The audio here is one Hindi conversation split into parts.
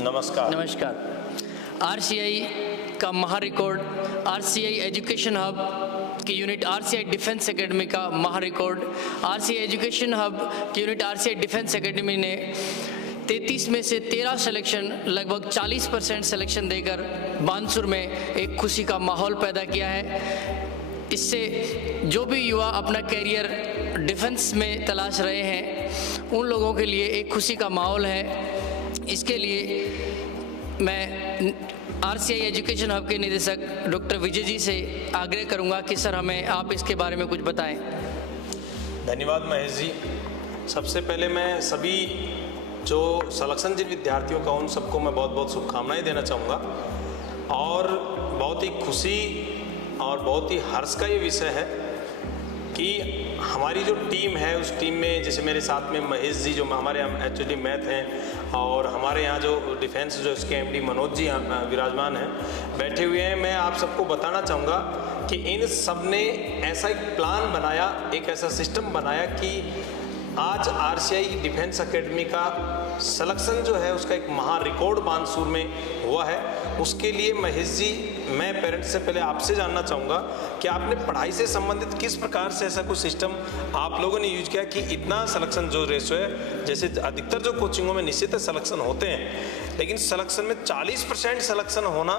नमस्कार। नमस्कार। आरसीआई का महा रिकॉर्ड, आरसीआई एजुकेशन हब की यूनिट आरसीआई डिफेंस एकेडमी का महा रिकॉर्ड, आरसीआई एजुकेशन हब की यूनिट आरसीआई डिफेंस एकेडमी ने 33 में से 13 सिलेक्शन, लगभग 40% सिलेक्शन देकर बानसूर में एक खुशी का माहौल पैदा किया है। इससे जो भी युवा अपना कैरियर डिफेंस में तलाश रहे हैं उन लोगों के लिए एक खुशी का माहौल है। इसके लिए मैं आरसीआई एजुकेशन हब के निदेशक डॉक्टर विजय जी से आग्रह करूंगा कि सर हमें आप इसके बारे में कुछ बताएं। धन्यवाद महेश जी। सबसे पहले मैं सभी जो सिलेक्शन जिन विद्यार्थियों का उन सबको मैं बहुत बहुत शुभकामनाएं देना चाहूँगा और बहुत ही खुशी और बहुत ही हर्ष का ये विषय है कि हमारी जो टीम है उस टीम में जैसे मेरे साथ में महेश जी जो हमारे एक्चुअली मैथ हैं और हमारे यहाँ जो डिफेंस जो इसके एमडी मनोज जी विराजमान हैं बैठे हुए हैं। मैं आप सबको बताना चाहूँगा कि इन सब ने ऐसा एक प्लान बनाया, एक ऐसा सिस्टम बनाया कि आज आरसीआई डिफेंस एकेडमी का सिलेक्शन जो है उसका एक महा रिकॉर्ड बानसूर में हुआ है। उसके लिए महेश जी मैं पेरेंट्स से पहले आपसे जानना चाहूँगा कि आपने पढ़ाई से संबंधित किस प्रकार से ऐसा कुछ सिस्टम आप लोगों ने यूज किया कि इतना सिलेक्शन जो रेशो है, जैसे अधिकतर जो कोचिंगों में निश्चित सिलेक्शन होते हैं लेकिन सिलेक्शन में 40% सिलेक्शन होना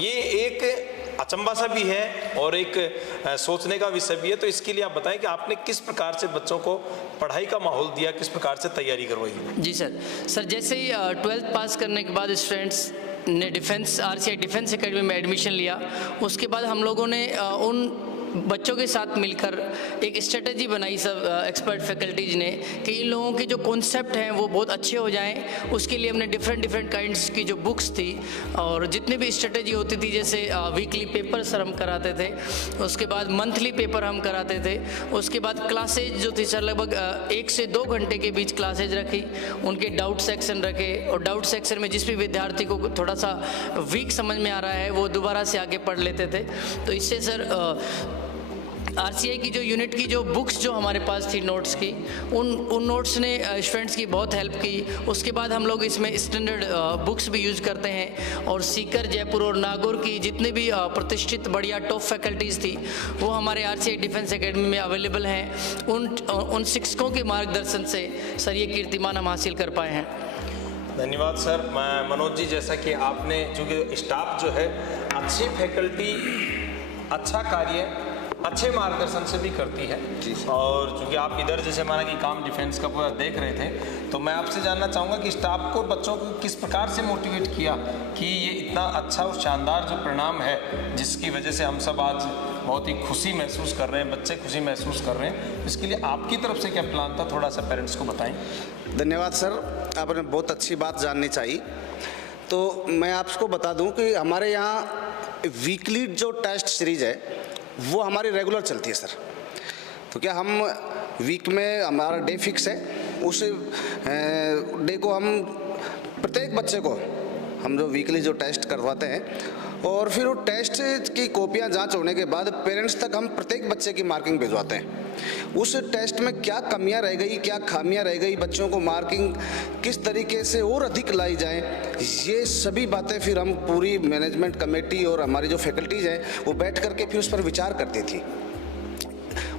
ये एक अचंभा सा भी है और एक सोचने का विषय भी है। तो इसके लिए आप बताएं कि आपने किस प्रकार से बच्चों को पढ़ाई का माहौल दिया, किस प्रकार से तैयारी करवाई? जी सर जैसे ही 12th पास करने के बाद स्टूडेंट्स ने आरसीआई डिफेंस एकेडमी में एडमिशन लिया, उसके बाद हम लोगों ने उन बच्चों के साथ मिलकर एक स्ट्रेटजी बनाई सब एक्सपर्ट फैकल्टीज ने कि इन लोगों के जो कॉन्सेप्ट हैं वो बहुत अच्छे हो जाएं। उसके लिए हमने डिफरेंट काइंड्स की जो बुक्स थी और जितनी भी स्ट्रेटजी होती थी, जैसे वीकली पेपर सर हम कराते थे, उसके बाद मंथली पेपर हम कराते थे, उसके बाद क्लासेज जो थी सर लगभग 1 से 2 घंटे के बीच क्लासेज रखी, उनके डाउट सेक्शन रखे और डाउट सेक्शन में जिस भी विद्यार्थी को थोड़ा सा वीक समझ में आ रहा है वो दोबारा से आगे पढ़ लेते थे। तो इससे सर आरसीआई की जो यूनिट की जो बुक्स जो हमारे पास थी नोट्स की, उन नोट्स ने स्टूडेंट्स की बहुत हेल्प की। उसके बाद हम लोग इसमें स्टैंडर्ड बुक्स भी यूज़ करते हैं और सीकर, जयपुर और नागौर की जितने भी प्रतिष्ठित बढ़िया टॉप फैकल्टीज़ थी वो हमारे आरसीआई डिफेंस एकेडमी में अवेलेबल हैं। उन शिक्षकों के मार्गदर्शन से सर ये कीर्तिमान हम हासिल कर पाए हैं। धन्यवाद सर। मनोज जी, जैसा कि आपने चूँकि स्टाफ जो है अच्छी फैकल्टी अच्छा कार्य अच्छे मार्गदर्शन से भी करती है और चूँकि आप इधर जैसे माना कि काम डिफेंस का पूरा देख रहे थे, तो मैं आपसे जानना चाहूँगा कि स्टाफ को बच्चों को किस प्रकार से मोटिवेट किया कि ये इतना अच्छा और शानदार जो परिणाम है जिसकी वजह से हम सब आज बहुत ही खुशी महसूस कर रहे हैं, बच्चे खुशी महसूस कर रहे हैं। इसके लिए आपकी तरफ से क्या प्लान था, थोड़ा सा पेरेंट्स को बताएं। धन्यवाद सर, आपने बहुत अच्छी बात जाननी चाहिए। तो मैं आपको बता दूं कि हमारे यहाँ वीकली जो टेस्ट सीरीज है वो हमारी रेगुलर चलती है सर। तो क्या हम वीक में हमारा डे फिक्स है, उस डे को हम प्रत्येक बच्चे को हम जो वीकली जो टेस्ट करवाते हैं और फिर वो टेस्ट की कॉपियां जांच होने के बाद पेरेंट्स तक हम प्रत्येक बच्चे की मार्किंग भिजवाते हैं। उस टेस्ट में क्या कमियां रह गई, क्या खामियां रह गई, बच्चों को मार्किंग किस तरीके से और अधिक लाई जाए, ये सभी बातें फिर हम पूरी मैनेजमेंट कमेटी और हमारी जो फैकल्टीज़ हैं वो बैठ करके फिर उस पर विचार करती थी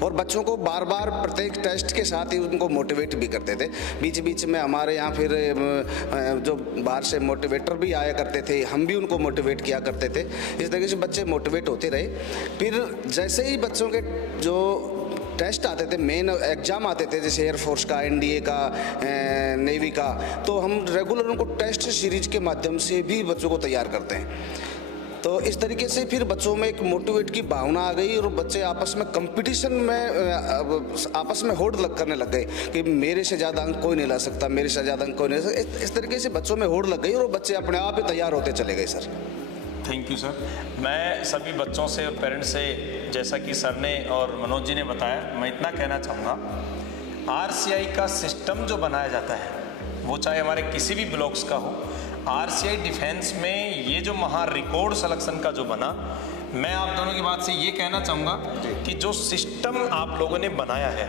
और बच्चों को बार बार प्रत्येक टेस्ट के साथ ही उनको मोटिवेट भी करते थे। बीच बीच में हमारे यहाँ फिर जो बाहर से मोटिवेटर भी आया करते थे, हम भी उनको मोटिवेट किया करते थे। इस तरीके से बच्चे मोटिवेट होते रहे। फिर जैसे ही बच्चों के जो टेस्ट आते थे, मेन एग्ज़ाम आते थे जैसे एयरफोर्स का, एनडीए का, नेवी का, तो हम रेगुलर उनको टेस्ट सीरीज के माध्यम से भी बच्चों को तैयार करते हैं। तो इस तरीके से फिर बच्चों में एक मोटिवेट की भावना आ गई और बच्चे आपस में कंपटीशन में आपस में होड़ करने लग गए कि मेरे से ज़्यादा अंक कोई नहीं ला सकता, मेरे से ज़्यादा अंक कोई नहीं ला सकता। इस तरीके से बच्चों में होड़ लग गई और बच्चे अपने आप ही तैयार होते चले गए सर। Thank you sir. मैं सभी बच्चों से और पेरेंट्स से, जैसा कि सर ने और मनोज जी ने बताया, मैं इतना कहना चाहूँगा, आरसीआई का सिस्टम जो बनाया जाता है वो चाहे हमारे किसी भी ब्लॉक्स का हो, आरसीआई डिफेंस में ये जो महा रिकॉर्ड सिलेक्शन का जो बना, मैं आप दोनों की बात से ये कहना चाहूँगा कि जो सिस्टम आप लोगों ने बनाया है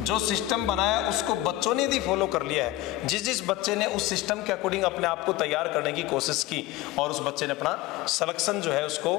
जो सिस्टम बनाया उसको बच्चों ने यदि फॉलो कर लिया है, जिस बच्चे ने उस सिस्टम के अकॉर्डिंग अपने आप को तैयार करने की कोशिश की और उस बच्चे ने अपना सिलेक्शन जो है उसको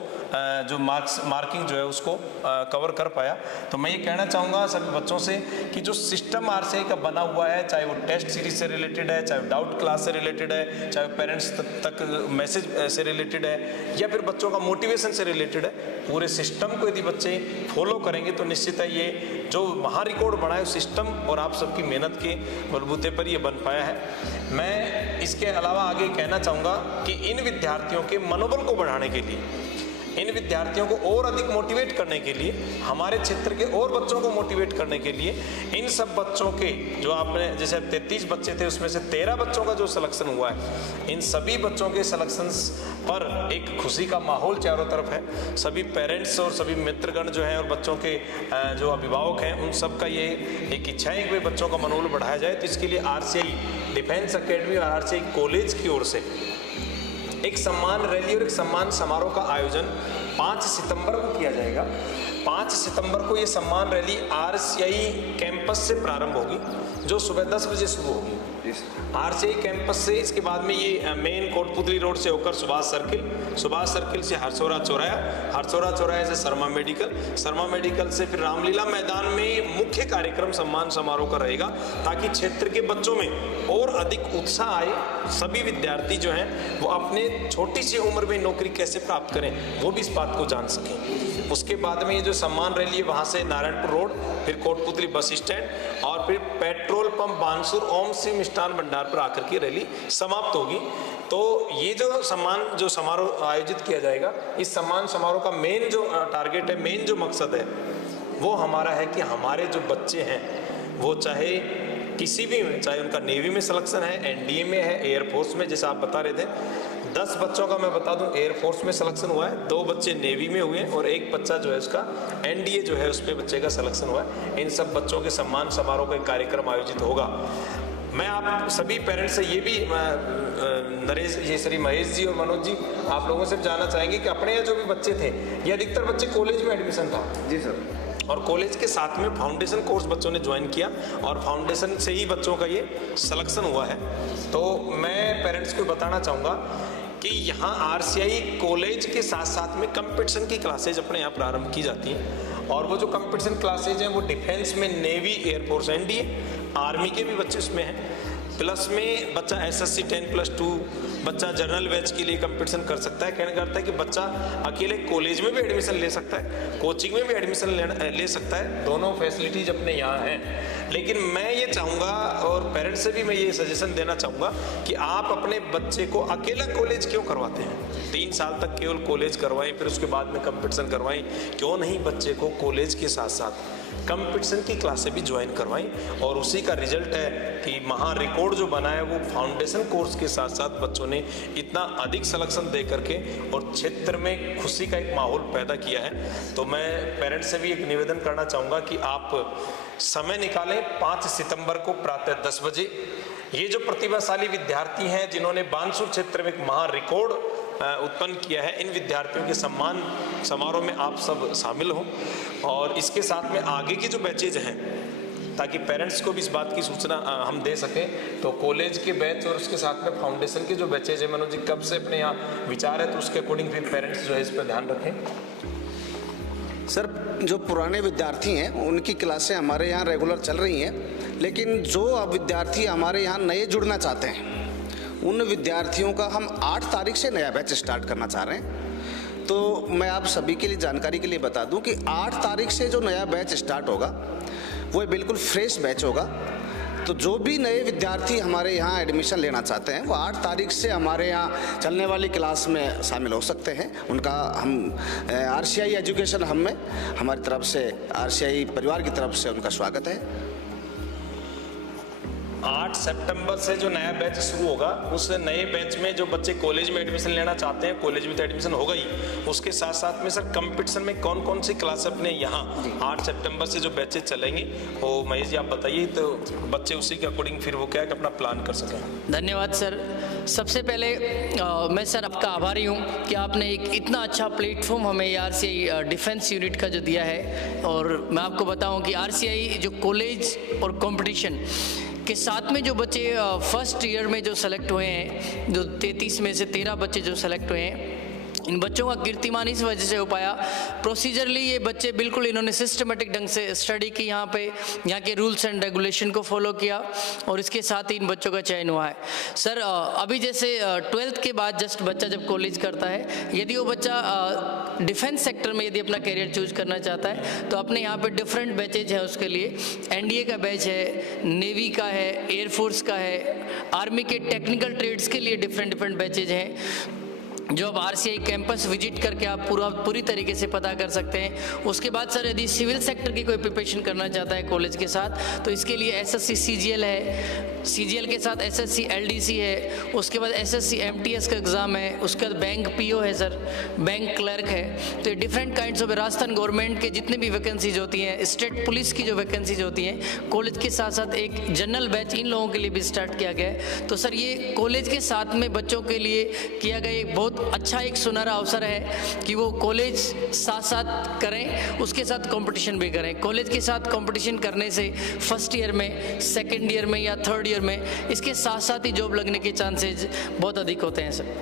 जो मार्किंग जो है उसको कवर कर पाया, तो मैं ये कहना चाहूँगा सभी बच्चों से कि जो सिस्टम आरसीआई का बना हुआ है, चाहे वो टेस्ट सीरीज से रिलेटेड है, चाहे डाउट क्लास से रिलेटेड है, चाहे पेरेंट्स तक मैसेज से रिलेटेड है, या फिर बच्चों का मोटिवेशन से रिलेटेड है, पूरे सिस्टम को यदि बच्चे फॉलो करेंगे तो निश्चित है ये जो महा रिकॉर्ड बना है सिस्टम और आप सबकी मेहनत के बलबूते पर ये बन पाया है। मैं इसके अलावा आगे कहना चाहूँगा कि इन विद्यार्थियों के मनोबल को बढ़ाने के लिए, इन विद्यार्थियों को और अधिक मोटिवेट करने के लिए, हमारे क्षेत्र के और बच्चों को मोटिवेट करने के लिए, इन सब बच्चों के जो आपने जैसे 33 बच्चे थे उसमें से 13 बच्चों का जो सिलेक्शन हुआ है, इन सभी बच्चों के सिलेक्शंस पर एक खुशी का माहौल चारों तरफ है। सभी पेरेंट्स और सभी मित्रगण जो हैं और बच्चों के जो अभिभावक हैं उन सब का ये एक इच्छा है कि बच्चों का मनोबल बढ़ाया जाए। तो इसके लिए आरसीआई डिफेंस अकेडमी और आरसीआई कॉलेज की ओर से एक सम्मान रैली और एक सम्मान समारोह का आयोजन 5 सितंबर को किया जाएगा। 5 सितंबर को ये सम्मान रैली आरसीआई कैंपस से प्रारंभ होगी, जो सुबह 10 बजे शुरू होगी आरसीआई कैंपस से। इसके बाद में ये मेन कोटपुतली रोड से होकर सुभाष सर्किल से हरसौरा चौराहे से शर्मा मेडिकल से फिर रामलीला मैदान में मुख्य कार्यक्रम सम्मान समारोह का रहेगा, ताकि क्षेत्र के बच्चों में और अधिक उत्साह आए। सभी विद्यार्थी जो हैं वो अपने छोटी सी उम्र में नौकरी कैसे प्राप्त करें वो भी इस बात को जान सकें। उसके बाद में ये जो सम्मान रैली है वहाँ से नारायणपुर रोड, फिर कोटपुतली बस स्टैंड और फिर पेट्रोल पंप बानसूर ओम सिंह मिष्ठान भंडार पर आकर की रैली समाप्त होगी। तो ये जो समारोह आयोजित किया जाएगा, इस सम्मान समारोह का मेन जो टारगेट है, मेन जो मकसद है वो हमारा है कि हमारे जो बच्चे हैं वो चाहे किसी भी में, चाहे उनका नेवी में सिलेक्शन है, एनडीए में है, एयरफोर्स में, जैसे आप बता रहे थे 10 बच्चों का मैं बता दूं एयरफोर्स में सिलेक्शन हुआ है, 2 बच्चे नेवी में हुए हैं और एक बच्चा जो है उसका एनडीए जो है उस पर बच्चे का सिलेक्शन हुआ है। इन सब बच्चों के सम्मान समारोह का एक कार्यक्रम आयोजित होगा। मैं आप सभी पेरेंट्स से ये भी नरेश ये श्री महेश जी और मनोज जी आप लोगों से जानना चाहेंगे कि अपने यहाँ जो भी बच्चे थे, ये अधिकतर बच्चे कॉलेज में एडमिशन था। जी सर। और कॉलेज के साथ में फाउंडेशन कोर्स बच्चों ने ज्वाइन किया और फाउंडेशन से ही बच्चों का ये सिलेक्शन हुआ है। तो मैं पेरेंट्स को बताना चाहूँगा कि यहाँ आरसीआई कॉलेज के साथ साथ में कंपटीशन की क्लासेज अपने यहाँ प्रारंभ की जाती हैं और वो जो कंपटीशन क्लासेज हैं वो डिफेंस में नेवी, एयरफोर्स, एनडीए, आर्मी के भी बच्चे उसमें हैं। प्लस में बच्चा एसएससी 10+2 बच्चा जनरल बैच के लिए कंपटीशन कर सकता है। कहने का अर्थ है कि बच्चा अकेले कॉलेज में भी एडमिशन ले सकता है, कोचिंग में भी एडमिशन ले सकता है, दोनों फैसिलिटीज अपने यहाँ हैं। लेकिन मैं ये चाहूँगा और पेरेंट्स से भी मैं ये सजेशन देना चाहूँगा कि आप अपने बच्चे को अकेला कॉलेज क्यों करवाते हैं? 3 साल तक केवल कॉलेज करवाएं, फिर उसके बाद में कंपटीशन करवाएं। क्यों नहीं बच्चे को कॉलेज के साथ साथ कंपटीशन की क्लासें भी ज्वाइन करवाएं और उसी का रिजल्ट है कि महा रिकॉर्ड जो बना है वो फाउंडेशन कोर्स के साथ साथ बच्चों ने इतना अधिक सिलेक्शन दे करके और क्षेत्र में खुशी का एक माहौल पैदा किया है। तो मैं पेरेंट्स से भी एक निवेदन करना चाहूँगा कि आप समय निकालें 5 सितंबर को प्रातः 10 बजे। ये जो प्रतिभाशाली विद्यार्थी हैं जिन्होंने बानसूर क्षेत्र में एक महा रिकॉर्ड उत्पन्न किया है, इन विद्यार्थियों के सम्मान समारोह में आप सब शामिल हों और इसके साथ में आगे की जो बैचेज हैं ताकि पेरेंट्स को भी इस बात की सूचना हम दे सकें। तो कॉलेज के बैच और उसके साथ में फाउंडेशन के जो बैचेज है, मनोज जी कब से अपने यहाँ विचार है तो उसके अकॉर्डिंग फिर पेरेंट्स जो है इस पर ध्यान रखें। सर, जो पुराने विद्यार्थी हैं उनकी क्लासें हमारे यहाँ रेगुलर चल रही हैं, लेकिन जो अब विद्यार्थी हमारे यहाँ नए जुड़ना चाहते हैं उन विद्यार्थियों का हम 8 तारीख से नया बैच स्टार्ट करना चाह रहे हैं। तो मैं आप सभी के लिए जानकारी के लिए बता दूं कि 8 तारीख से जो नया बैच स्टार्ट होगा वो बिल्कुल फ्रेश बैच होगा। तो जो भी नए विद्यार्थी हमारे यहाँ एडमिशन लेना चाहते हैं वो 8 तारीख से हमारे यहाँ चलने वाली क्लास में शामिल हो सकते हैं। उनका हम आरसीआई एजुकेशन हम में हमारी तरफ से, आरसीआई परिवार की तरफ से उनका स्वागत है। 8 सितंबर से जो नया बैच शुरू होगा, उस नए बैच में जो बच्चे कॉलेज में एडमिशन लेना चाहते हैं, कॉलेज में तो एडमिशन होगा ही, उसके साथ साथ में सर कंपटीशन में कौन कौन सी क्लास अपने यहाँ 8 सितंबर से जो बैचेज चलेंगे वो महेश जी आप बताइए, तो बच्चे उसी के अकॉर्डिंग फिर वो क्या है कि अपना प्लान कर सकें। धन्यवाद सर। सबसे पहले मैं सर आपका आभारी हूँ कि आपने एक इतना अच्छा प्लेटफॉर्म हमें RCI डिफेंस यूनिट का जो दिया है। और मैं आपको बताऊँ कि RCI जो कॉलेज और कंपटीशन के साथ में जो बच्चे फर्स्ट ईयर में जो सेलेक्ट हुए हैं, जो 33 में से 13 बच्चे जो सेलेक्ट हुए हैं, इन बच्चों का कीर्तिमान इस वजह से हो पाया, प्रोसीजरली ये बच्चे बिल्कुल इन्होंने सिस्टमेटिक ढंग से स्टडी की, यहाँ के रूल्स एंड रेगुलेशन को फॉलो किया और इसके साथ ही इन बच्चों का चयन हुआ है। सर अभी जैसे 12th के बाद जस्ट बच्चा जब कॉलेज करता है, यदि वो बच्चा डिफेंस सेक्टर में यदि अपना करियर चूज करना चाहता है तो अपने यहाँ पे डिफरेंट बैचेज हैं उसके लिए। NDA का बैच है, नेवी का है, एयरफोर्स का है, आर्मी के टेक्निकल ट्रेड्स के लिए डिफरेंट बैचेज हैं जो अब RCI कैंपस विजिट करके आप पूरी तरीके से पता कर सकते हैं। उसके बाद सर यदि सिविल सेक्टर की कोई प्रिपरेशन करना चाहता है कॉलेज के साथ तो इसके लिए SSC CGL है, CGL के साथ SSC LDC है, उसके बाद SSC MTS का एग्ज़ाम है, उसके बाद बैंक PO है सर, बैंक क्लर्क है। तो ये different kinds of Rajasthan government के जितने भी वैकेंसीज होती हैं, स्टेट पुलिस की जो वैकेंसीज होती हैं, कॉलेज के साथ साथ एक जनरल बैच इन लोगों के लिए भी स्टार्ट किया गया है। तो सर ये कॉलेज के साथ में बच्चों के लिए किया गया एक बहुत अच्छा एक सुनहरा अवसर है कि वो कॉलेज साथ साथ करें, उसके साथ कंपटीशन भी करें। कॉलेज के साथ कंपटीशन करने से फर्स्ट ईयर में, सेकंड ईयर में या थर्ड ईयर में इसके साथ साथ ही जॉब लगने के चांसेस बहुत अधिक होते हैं सर।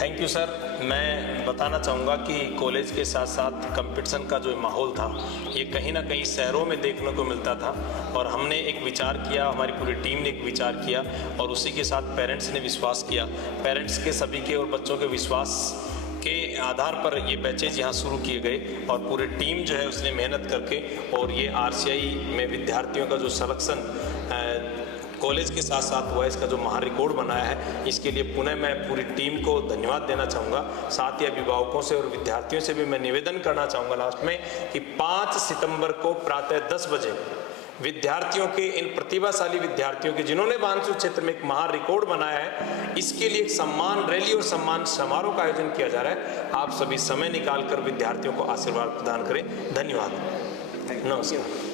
Thank you sir. मैं बताना चाहूँगा कि कॉलेज के साथ साथ कंपटीशन का जो माहौल था ये कहीं ना कहीं शहरों में देखने को मिलता था और हमने एक विचार किया, हमारी पूरी टीम ने एक विचार किया और उसी के साथ पेरेंट्स ने विश्वास किया। पेरेंट्स के सभी के और बच्चों के विश्वास के आधार पर ये बैचेज यहाँ शुरू किए गए और पूरी टीम जो है उसने मेहनत करके और ये RCI में विद्यार्थियों का जो सिलेक्शन कॉलेज के साथ साथ हुआ, इसका जो महा रिकॉर्ड बनाया है, इसके लिए पुनः मैं पूरी टीम को धन्यवाद देना चाहूँगा। साथ ही अभिभावकों से और विद्यार्थियों से भी मैं निवेदन करना चाहूँगा लास्ट में कि 5 सितंबर को प्रातः 10 बजे विद्यार्थियों के, इन प्रतिभाशाली विद्यार्थियों के जिन्होंने बानसूर क्षेत्र में एक महा रिकॉर्ड बनाया है, इसके लिए एक सम्मान रैली और सम्मान समारोह का आयोजन किया जा रहा है। आप सभी समय निकालकर विद्यार्थियों को आशीर्वाद प्रदान करें। धन्यवाद, नमस्कार।